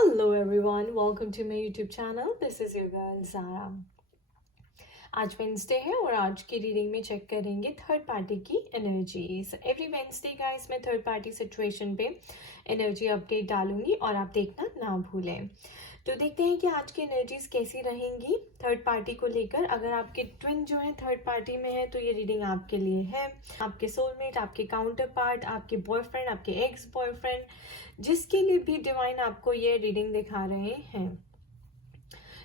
Hello everyone, welcome to my YouTube channel. This is your girl Zara. आज Wednesday है और आज की रीडिंग में चेक करेंगे थर्ड पार्टी की एनर्जीज. एवरी वेंसडे गाइस मैं थर्ड पार्टी सिचुएशन पे एनर्जी अपडेट डालूंगी और आप देखना ना भूलें. तो देखते हैं कि आज की एनर्जीज कैसी रहेंगी थर्ड पार्टी को लेकर. अगर आपके ट्विन जो है थर्ड पार्टी में है तो ये रीडिंग आपके लिए है. आपके सोलमेट, आपके काउंटर पार्ट, आपके बॉयफ्रेंड, आपके एक्स बॉयफ्रेंड, जिसके लिए भी डिवाइन आपको ये रीडिंग दिखा रहे हैं.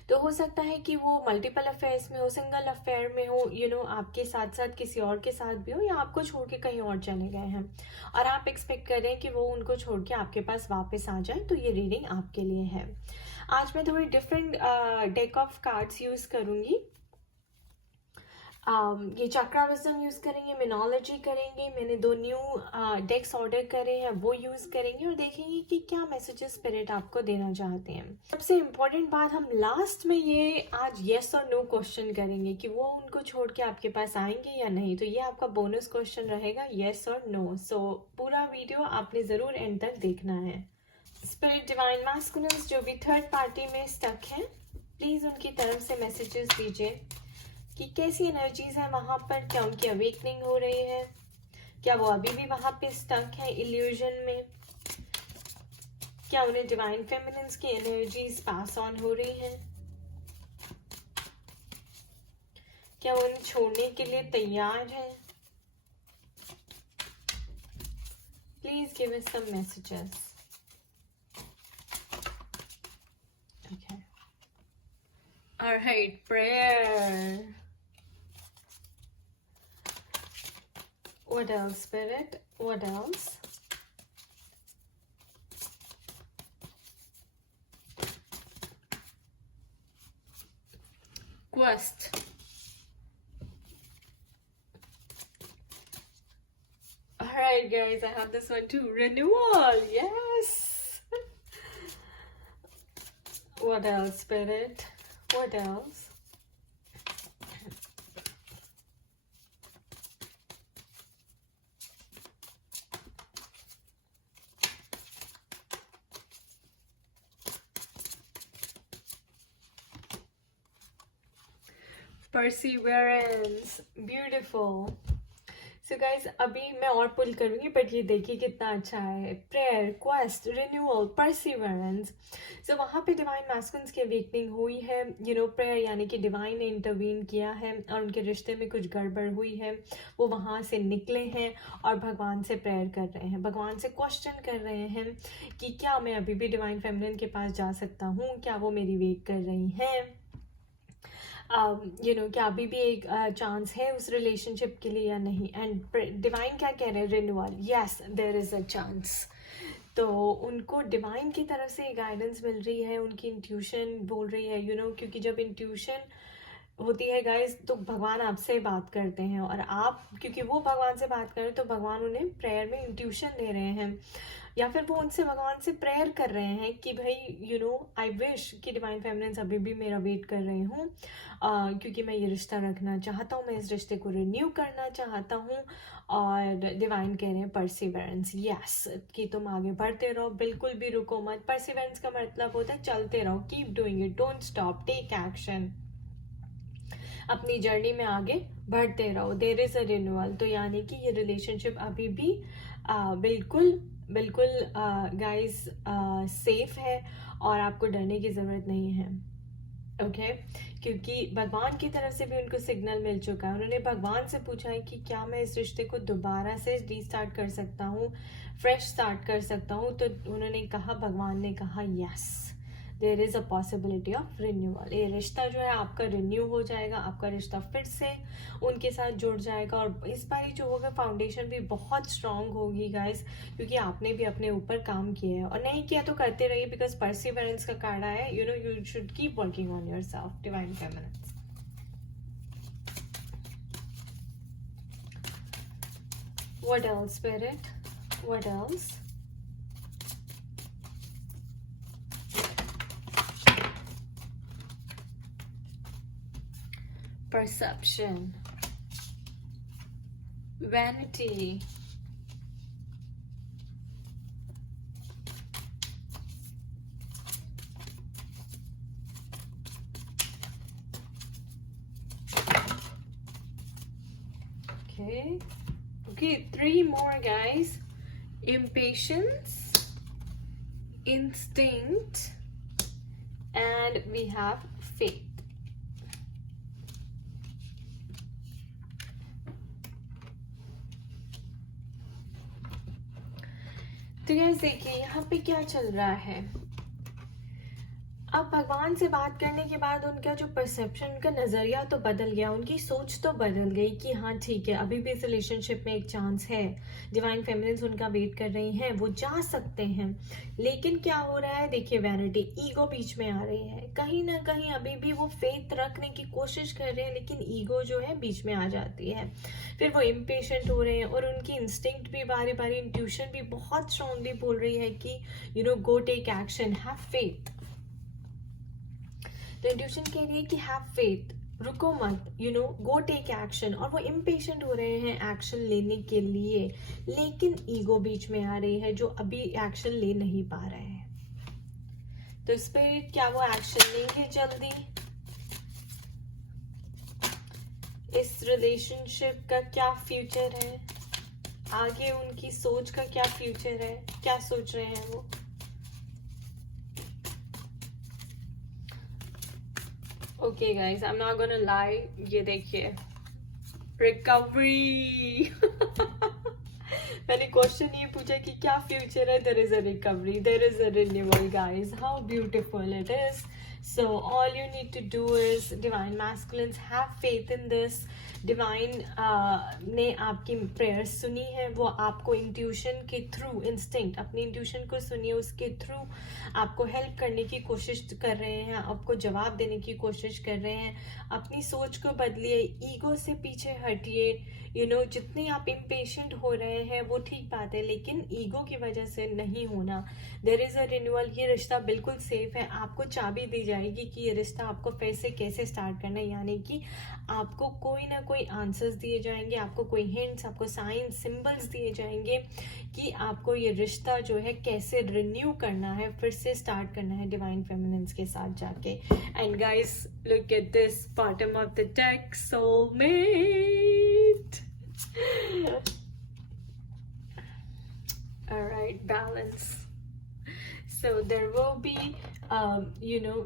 तो हो सकता है कि वो मल्टीपल अफेयर्स में हो, सिंगल अफेयर में हो, आपके साथ साथ किसी और के साथ भी हो, या आपको छोड़ के कहीं और चले गए हैं और आप एक्सपेक्ट कर रहे हैं कि वो उनको छोड़ के आपके पास वापस आ जाए. तो ये रीडिंग आपके लिए है. आज मैं थोड़ी different deck of cards use करूंगी. ये चक्रा विजडम यूज करेंगे, मिनोलॉजी करेंगे. मैंने 2 न्यू डेक्स ऑर्डर करे हैं, वो यूज करेंगे और देखेंगे कि क्या मैसेजेस स्पिरिट आपको देना चाहते हैं. सबसे इम्पोर्टेंट बात, हम लास्ट में ये आज येस और नो क्वेश्चन करेंगे कि वो उनको छोड़ के आपके पास आएंगे या नहीं. तो ये आपका बोनस क्वेश्चन रहेगा, येस और नो. सो पूरा वीडियो आपने जरूर एंड तक देखना है. स्पिरिट डिवाइन मैस्कुलिन्स जो भी थर्ड पार्टी में स्टक हैं, प्लीज उनकी तरफ से मैसेजेस दीजिए कि कैसी एनर्जीज है वहां पर. क्या उनकी अवेकनिंग हो रही है? क्या वो अभी भी वहां पे स्टक है इल्यूजन में? क्या उन्हें डिवाइन फेमिनिन्स की एनर्जीज पास ऑन हो रही है? क्या वो उन्हें छोड़ने के लिए तैयार है? Please give us some messages. Okay. All right, prayer. What else, Spirit? What else? Quest. Alright guys, I have this one too. Renewal. Yes. What else, Spirit? What else? Perseverance. Beautiful. So guys, अभी मैं और पुल करूंगी, but ये देखिए कितना अच्छा है. Prayer, quest, renewal, perseverance. So वहाँ पे डिवाइन मैस्कुलिन्स की अवेकनिंग हुई है. प्रेयर यानी कि डिवाइन ने इंटरवीन किया है और उनके रिश्ते में कुछ गड़बड़ हुई है. वो वहाँ से निकले हैं और भगवान से प्रेयर कर रहे हैं, भगवान से क्वेश्चन कर रहे हैं कि क्या मैं अभी भी डिवाइन फेमिनिन के पास जा सकता हूँ, क्या वो मेरी वेट कर रही हैं, क्या अभी भी एक चांस है उस रिलेशनशिप के लिए या नहीं. एंड डिवाइन क्या कह रहे हैं? Renewal. Yes, there is a chance. तो उनको डिवाइन की तरफ से गाइडेंस मिल रही है, उनकी इंट्यूशन बोल रही है, क्योंकि जब इंट्यूशन होती है गाइस तो भगवान आपसे बात करते हैं और आप, क्योंकि वो भगवान से बात कर रहे हैं तो भगवान उन्हें प्रेयर में इंट्यूशन दे रहे हैं, या फिर वो उनसे भगवान से प्रेयर कर रहे हैं कि भाई आई विश कि डिवाइन फेमिनिन्स अभी भी मेरा वेट कर रहे हूँ, क्योंकि मैं ये रिश्ता रखना चाहता हूँ, मैं इस रिश्ते को रिन्यू करना चाहता हूँ. और डिवाइन कह रहे हैं परसिवरेंस. यस, कि तुम आगे बढ़ते रहो, बिल्कुल भी रुको मत. परसिवरेंस का मतलब होता है चलते रहो, keep doing it, don't stop, take action, अपनी जर्नी में आगे बढ़ते रहो. There is a renewal. तो यानी कि ये रिलेशनशिप अभी भी बिल्कुल गाइस सेफ है और आपको डरने की ज़रूरत नहीं है. ओके क्योंकि भगवान की तरफ से भी उनको सिग्नल मिल चुका है. उन्होंने भगवान से पूछा है कि क्या मैं इस रिश्ते को दोबारा से रीस्टार्ट कर सकता हूँ, फ्रेश स्टार्ट कर सकता हूँ. तो उन्होंने कहा, भगवान ने कहा yes, there is a possibility of renewal. ये रिश्ता जो है आपका रिन्यू हो जाएगा, आपका रिश्ता फिर से उनके साथ जुड़ जाएगा. और इस बार जो होगा फाउंडेशन भी बहुत स्ट्रांग होगी गाइस, क्योंकि आपने भी अपने ऊपर काम किया है, और नहीं किया तो करते रहिए, बिकॉज परसिवरेंस का कार्ड आया. You should keep working on your self, divine feminines. What else, Spirit? What else? Perception, vanity, Okay, 3 more, guys. Impatience, instinct, and we have faith. तो guys देखिए यहाँ पे क्या चल रहा है. अब भगवान से बात करने के बाद उनका जो परसेप्शन, उनका नज़रिया तो बदल गया, उनकी सोच तो बदल गई कि हाँ ठीक है, अभी भी इस रिलेशनशिप में एक चांस है, डिवाइन फेमिनिन्स उनका वेट कर रही हैं, वो जा सकते हैं. लेकिन क्या हो रहा है, देखिए वैनिटी, ईगो बीच में आ रही है. कहीं ना कहीं अभी भी वो फेथ रखने की कोशिश कर रहे हैं, लेकिन ईगो जो है बीच में आ जाती है. फिर वो इम्पेशेंट हो रहे हैं और उनकी इंस्टिंक्ट भी बारी बारी, इंट्यूशन भी बहुत स्ट्रांगली बोल रही है कि go take action, have faith. तो इंट्यूशन कह रही है कि हैव फेथ, रुको मत, गो टेक एक्शन. और वो इम्पेशेंट हो रहे हैं एक्शन लेने के लिए, लेकिन ईगो बीच में आ रही है जो अभी एक्शन ले नहीं पा रहे हैं. तो स्पिरिट, क्या वो एक्शन लेंगे जल्दी? इस रिलेशनशिप का क्या फ्यूचर है? आगे उनकी सोच का क्या फ्यूचर है? क्या सोच रहे हैं वो? Okay guys, I am not gonna lie, ये देखिए रिकवरी. मैंने क्वेश्चन ये पूछा कि क्या फ्यूचर है, there is a recovery, there is a renewal. Guys, how beautiful it is. So all you need to do is, divine masculines, have faith in this. Divine ने आपकी प्रेयर्स सुनी है, वो आपको इंट्यूशन के थ्रू, इंस्टिंक्ट, अपनी intuition को सुनिए, उसके थ्रू आपको हेल्प करने की कोशिश कर रहे हैं, आपको जवाब देने की कोशिश कर रहे हैं. अपनी सोच को बदलिए, ईगो से पीछे हटिए. जितने आप इम्पेशेंट हो रहे हैं वो ठीक बात है, लेकिन ईगो की वजह से नहीं होना. There is a renewal. ये रिश्ता बिल्कुल सेफ है. आपको चाबी दी जाएगी कि ये रिश्ता आपको फिर से कैसे स्टार्ट करना है, यानी कि आपको कोई ना कोई आंसर्स दिए जाएंगे, आपको कोई हिंट्स, आपको साइंस, सिंबल्स दिए जाएंगे कि आपको ये रिश्ता जो है कैसे रिन्यू करना है, फिर से स्टार्ट करना है डिवाइन फेमिनिन्स के साथ जाके. And guys, look at this bottom of the deck, soulmate. Alright, balance. So there will be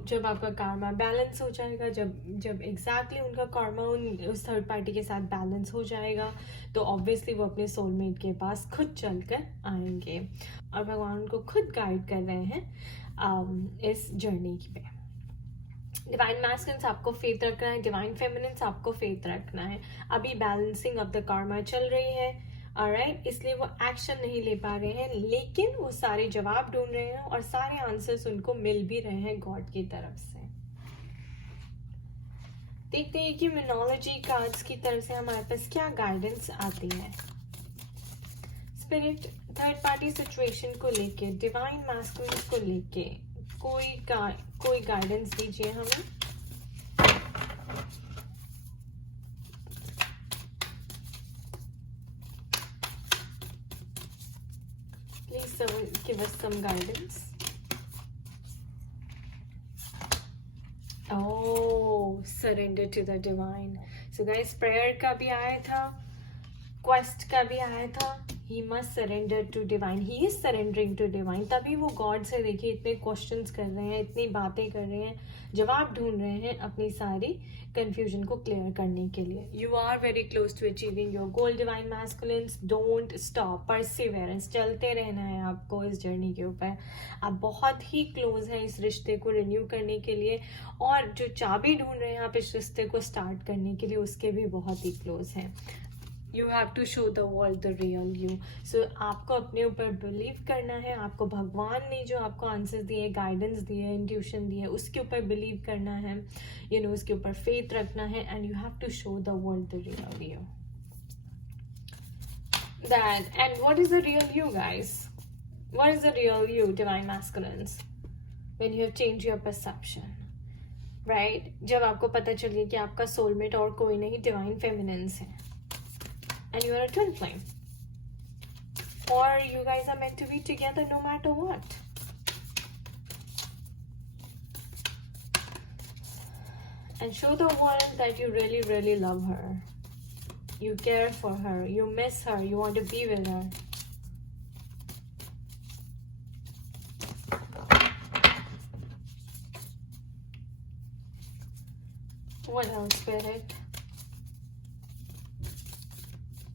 जब आपका karma बैलेंस हो जाएगा, जब एग्जैक्टली उनका karma उस थर्ड पार्टी के साथ बैलेंस हो जाएगा, तो ऑब्वियसली वो अपने सोलमेट के पास खुद चलकर आएंगे और भगवान उनको खुद गाइड कर रहे हैं इस जर्नी पे. डिवाइन मैस्कुलिन्स आपको फेथ रखना है, डिवाइन फेमिनिन्स आपको फेथ रखना है. अभी बैलेंसिंग ऑफ द karma चल रही है, ऑलराइट, इसलिए वो एक्शन नहीं ले पा रहे हैं, लेकिन वो सारे जवाब ढूंढ रहे हैं और सारे आंसर्स उनको मिल भी रहे हैं गॉड की तरफ से. देखते हैं कि न्यूमरोलॉजी कार्ड्स की तरफ से हमारे पास क्या गाइडेंस आती है. स्पिरिट, थर्ड पार्टी सिचुएशन को लेके, डिवाइन मैस्कुलिन्स को लेके कोई गाइडेंस दीजिए हमें. Please give us some guidance. Oh, surrender to the divine. So guys, prayer का भी आया था, quest का भी आया था. He must surrender to divine. He is surrendering to divine. तभी वो गॉड से, देखिए, इतने क्वेश्चंस कर रहे हैं, इतनी बातें कर रहे हैं, जवाब ढूंढ रहे हैं अपनी सारी कंफ्यूजन को क्लियर करने के लिए. You are very close to achieving your goal, divine masculines. Don't stop, perseverance, चलते रहना है आपको इस जर्नी के ऊपर. आप बहुत ही क्लोज हैं इस रिश्ते को रिन्यू करने के लिए, और जो चाबी ढूंढ रहे हैं आप इस रिश्ते को स्टार्ट करने के लिए, उसके भी बहुत ही क्लोज हैं. You have to show the world the real you. So आपको अपने ऊपर बिलीव करना है, आपको भगवान ने जो आपको आंसर दिए, गाइडेंस दिए, इंट्यूशन दिए, उसके ऊपर बिलीव करना है, उसके ऊपर फेथ रखना है. And you have to show the world the real you. That, and what is the real you guys? What is the real you, divine masculines? When you have change your perception, right? जब आपको पता चले कि आपका soulmate और कोई नहीं, divine feminines है. And you are a twin flame, or you guys are meant to be together no matter what. And show the world that you really, really love her. You care for her. You miss her. You want to be with her. What else, Spirit?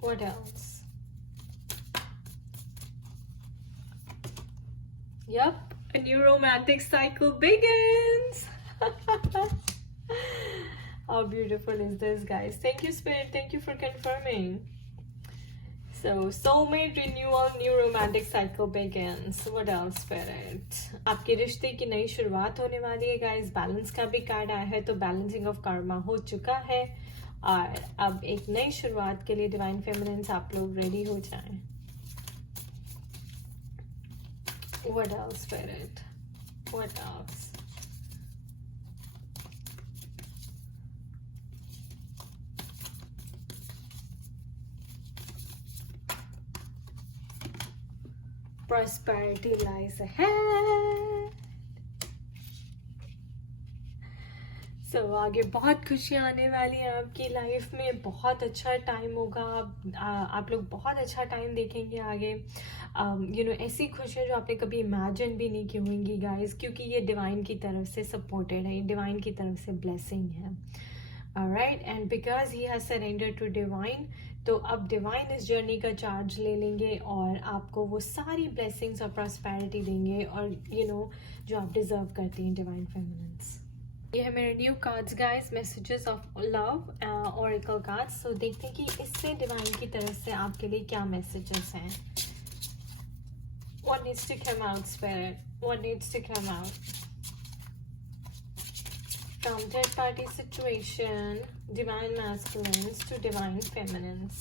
What else? Yep, a new romantic cycle begins. How beautiful is this, guys? Thank you, Spirit. Thank you for confirming. So, soulmate renewal, new romantic cycle begins. What else, Spirit? आपके रिश्ते की नई शुरुआत होने वाली है, guys. Balance का भी कार्ड आया है, तो बैलेंसिंग ऑफ कर्मा हो चुका है और अब एक नई शुरुआत के लिए डिवाइन फेमिनिन्स आप लोग रेडी हो जाएं. What else, Spirit? What else? Prosperity lies ahead. So, आगे बहुत खुशियाँ आने वाली हैं आपकी लाइफ में. बहुत अच्छा टाइम होगा. आप लोग बहुत अच्छा टाइम देखेंगे आगे. ऐसी खुशियाँ जो आपने कभी इमेजिन भी नहीं की होंगी, गाइस, क्योंकि ये डिवाइन की तरफ से सपोर्टेड है. ये डिवाइन की तरफ से ब्लेसिंग है. Alright, and because he has surrender to divine, तो अब डिवाइन इस जर्नी का चार्ज ले लेंगे और आपको वो सारी ब्लेसिंग्स और प्रॉस्पेरिटी देंगे और जो आप डिजर्व करती हैं, डिवाइन फेमिनिन्स. ये है मेरे new cards, guys, messages of love, oracle cards. तो देखते हैं कि इससे डिवाइन की तरफ से आपके लिए क्या मैसेजेस हैं. What needs to come out, Spirit? What needs to come out? From third party situation, divine masculines to divine feminines.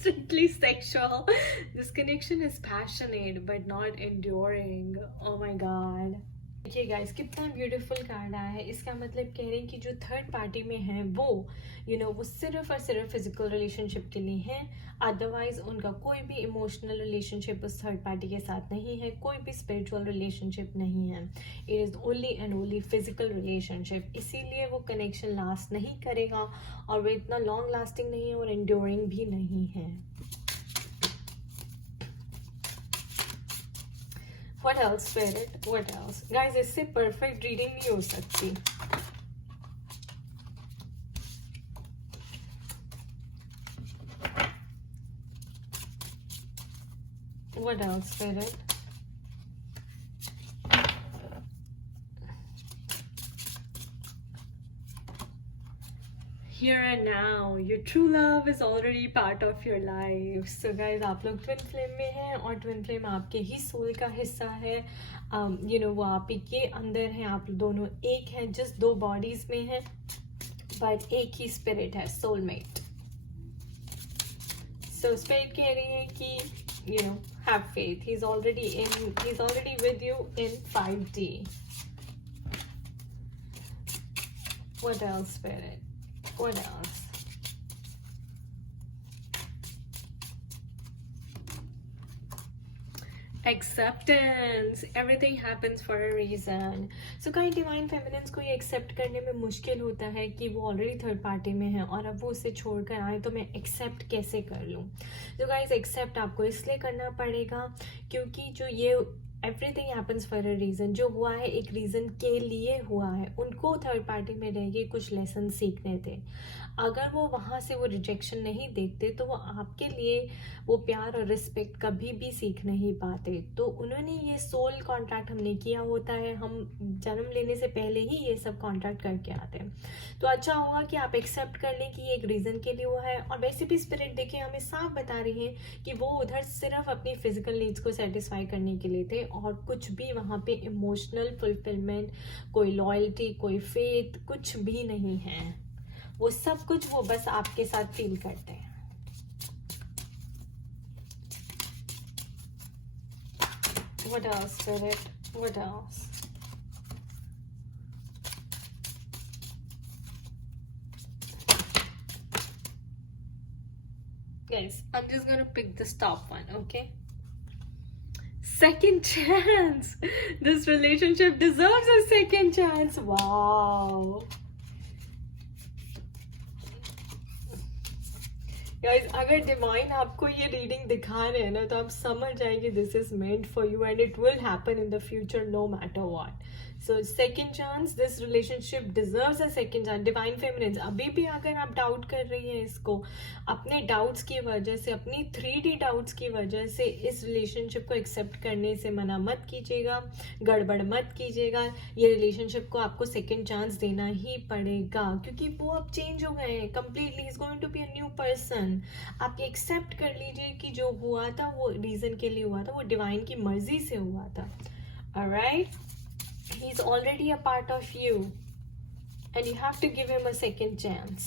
Strictly sexual. This connection is passionate but not enduring. Oh my god. देखिए guys, कितना beautiful card आया है. इसका मतलब कह रहे हैं कि जो थर्ड पार्टी में है वो वो सिर्फ और सिर्फ फिजिकल रिलेशनशिप के लिए है. अदरवाइज उनका कोई भी इमोशनल रिलेशनशिप उस थर्ड पार्टी के साथ नहीं है. कोई भी स्पिरिचुअल रिलेशनशिप नहीं है. It is only and only physical relationship. इसीलिए वो कनेक्शन लास्ट नहीं करेगा और वो इतना लॉन्ग लास्टिंग नहीं है और एंड्योरिंग भी नहीं है. What else, Spirit? What else? Guys, इससे perfect reading नहीं हो सकती. What else, Spirit? Here and now, your true love is already part of your life. So guys, आप लोग ट्विन फ्लेम में हैं और ट्विन फ्लेम आपके ही सोल का हिस्सा है. वो आप ही के अंदर है. आप दोनों एक हैं, जस्ट दो बॉडीज में हैं, बट एक ही स्पिरिट है, सोलमेट. सो स्पिरिट कह रही है कि have faith. He's already with you in 5D. What else, Spirit? What else? Acceptance. Everything happens for a reason. So कई डिवाइन फेमिनिन्स को ये एक्सेप्ट करने में मुश्किल होता है कि वो ऑलरेडी थर्ड पार्टी में है और अब वो उसे छोड़कर आए, तो मैं एक्सेप्ट कैसे कर लूँ. तो गाइस, एक्सेप्ट आपको इसलिए करना पड़ेगा क्योंकि जो ये everything happens for a reason, जो हुआ है एक रीज़न के लिए हुआ है. उनको थर्ड पार्टी में रह के कुछ लेसन सीखने थे. अगर वो वहाँ से वो रिजेक्शन नहीं देखते तो वो आपके लिए वो प्यार और रिस्पेक्ट कभी भी सीख नहीं पाते. तो उन्होंने ये सोल कॉन्ट्रैक्ट हमने किया होता है. हम जन्म लेने से पहले ही ये सब कॉन्ट्रैक्ट करके आते हैं. तो अच्छा होगा कि आप एक्सेप्ट कर लें कि ये एक रीज़न के लिए हुआ है. और वैसे भी स्पिरिट देखिए हमें साफ बता रही है कि वो उधर सिर्फ अपनी फिजिकल नीड्स को सेटिस्फाई करने के लिए थे और कुछ भी वहाँ पे इमोशनल फुलफिलमेंट, कोई लॉयल्टी, कोई फेथ कुछ भी नहीं है. वो सब कुछ वो बस आपके साथ फील करते हैं. What else, Spirit? What else? Guys, I'm just gonna pick this top one, okay? Second chance. This relationship deserves a second chance. Wow. Guys अगर डिवाइन आपको ये रीडिंग दिखा रहे हैं ना तो आप समझ जाएंगे this is meant for you and it will happen in the future no matter what. So second chance, this relationship deserves a second chance. Divine feminine, अभी भी अगर आप डाउट कर रही हैं इसको, अपने डाउट्स की वजह से, अपनी 3D डाउट्स की वजह से इस रिलेशनशिप को एक्सेप्ट करने से मना मत कीजिएगा, गड़बड़ मत कीजिएगा. ये रिलेशनशिप को आपको सेकेंड चांस देना ही पड़ेगा क्योंकि वो अब चेंज हो गए हैं completely. Is going to be a new person. आप ये एक्सेप्ट कर लीजिए कि जो हुआ था वो रीजन के लिए हुआ था, वो डिवाइन की मर्जी से हुआ था. Alright, he is already a part of you and you have to give him a second chance.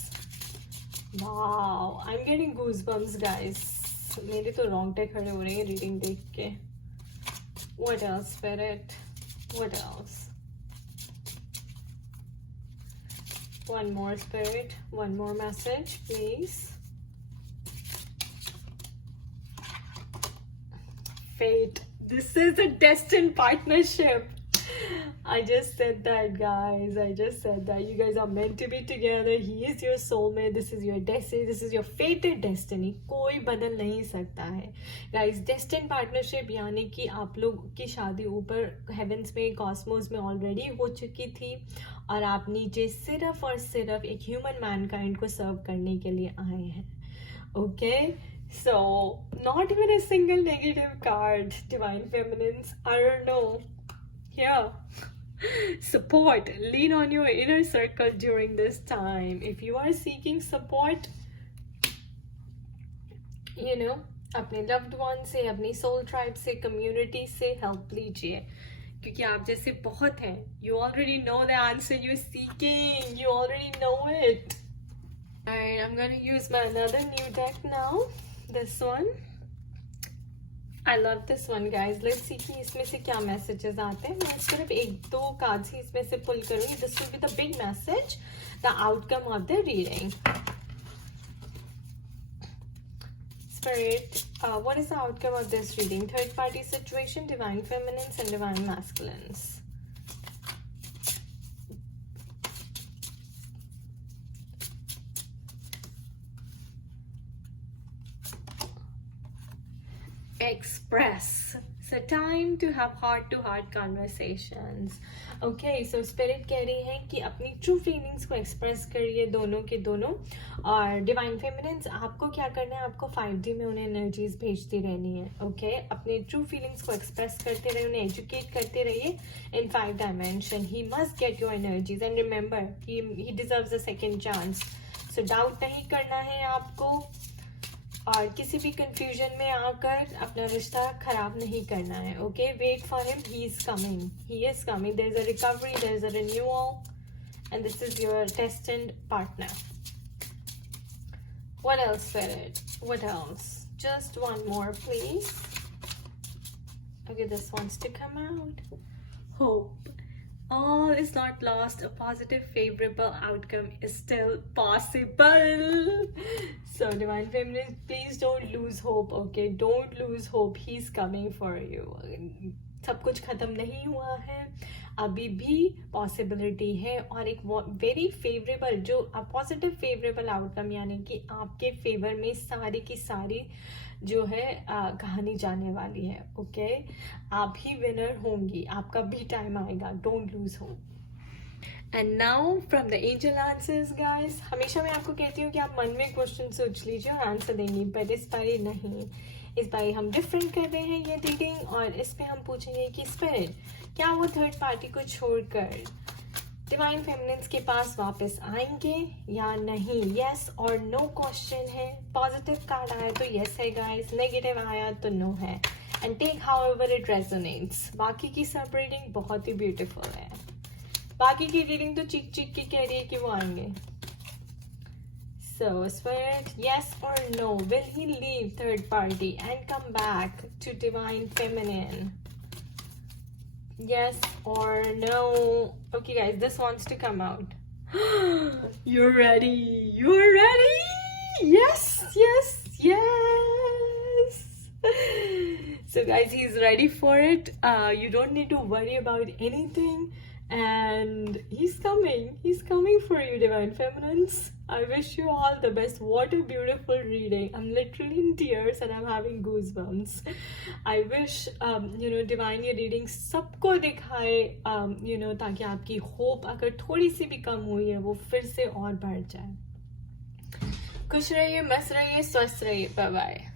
Wow, I'm getting goosebumps guys. मेरे तो रोंगटे खड़े हो रहे हैं रीडिंग देख के. What else, Spirit? What else? One more, Spirit. One more message, please. Fate. This is a destined partnership. I just said that, guys. I just said that. You guys are meant to be together. He is your soulmate. This is your destiny. This is your fated destiny. कोई बदल नहीं सकता है. Guys, destined partnership यानी कि आप लोग की शादी ऊपर हेवेंस में, कॉस्मोस में ऑलरेडी हो चुकी थी और आप नीचे सिर्फ और सिर्फ एक ह्यूमन मैनकाइंड को सर्व करने के लिए आए हैं. Okay? So, not even a single negative card, Divine Feminines. I don't know. Yeah. Support. Lean on your inner circle during this time. If you are seeking support, you know, अपने loved one से, अपनी soul tribe से, community से help लीजिए क्योंकि आप जैसे बहुत हैं. You already know the answer you're seeking. You already know it. Alright, I'm gonna use my another new deck now. This one. I love this one, guys. Let's see कि इसमें से क्या messages आते हैं. मैं सिर्फ एक दो cards ही इसमें से pull करूँगी. This will be the big message, the outcome of the reading. Spirit, what is the outcome of this reading? Third party situation, divine feminines and divine masculines. Express. So time to have heart-to-heart conversations. Okay, so spirit कह रही है कि अपनी true feelings को express करिए दोनों के दोनों. और divine feminines, आपको क्या करना है? आपको 5D में उन्हें energies भेजती रहनी है. Okay, अपने true feelings को express करते रहिए, उन्हें educate करते रहिए in 5 dimension. He must get your energies and remember, he deserves a second chance. So doubt नहीं करना है आपको और किसी भी कंफ्यूजन में आकर अपना रिश्ता खराब नहीं करना है. Okay, wait for him, he is coming, he is coming. There is a recovery, there is a renewal and this is your destined partner. What else spirit? What else? Just one more please. Okay, this wants to come out. Hope. All is not lost. A positive, favorable outcome is still possible. So, Divine Feminine, please don't lose hope, okay? Don't lose hope. He's coming for you. सब कुछ खत्म नहीं हुआ है, अभी भी possibility है और एक वेरी फेवरेबल जो पॉजिटिव फेवरेबल आउटकम यानी कि आपके फेवर में सारी की सारी जो है कहानी जाने वाली है. ओके, आप ही विनर होंगी, आपका भी टाइम आएगा. Don't lose hope. And now from the angel answers guys. हमेशा मैं आपको कहती हूँ कि आप मन में क्वेश्चन सोच लीजिए और आंसर देंगे, बट इस बारी नहीं. इस बारी हम डिफरेंट कर रहे हैं ये रीडिंग और इस पे हम पूछेंगे कि स्पिरिट क्या वो थर्ड पार्टी को छोड़कर डिवाइन फेमिनिन्स के पास वापस आएंगे या नहीं. येस और नो क्वेश्चन है. पॉजिटिव कार्ड आया तो येस है गाइस, नेगेटिव आया तो नो है. And take however it resonates. बाकी की सब रीडिंग बहुत ही ब्यूटीफुल है. बाकी की रीडिंग तो चीख चीख के कह रही है कि वो आएंगे. So, Spirit, yes or no? Will he leave third party and come back to Divine Feminine? Yes or no? Okay, guys, this wants to come out. You're ready. You're ready. Yes, yes, yes. So guys, he's ready for it. You don't need to worry about anything, and he's coming for you, divine feminines. I wish you all the best. What a beautiful reading. I'm literally in tears and I'm having goosebumps. I wish divine ये reading सबको दिखाए, ताकि आपकी hope अगर थोड़ी सी भी कम हुई है वो फिर से और बढ़ जाए. खुश रहिए, मस्त रहिए, स्वस्थ रहिए. Bye bye.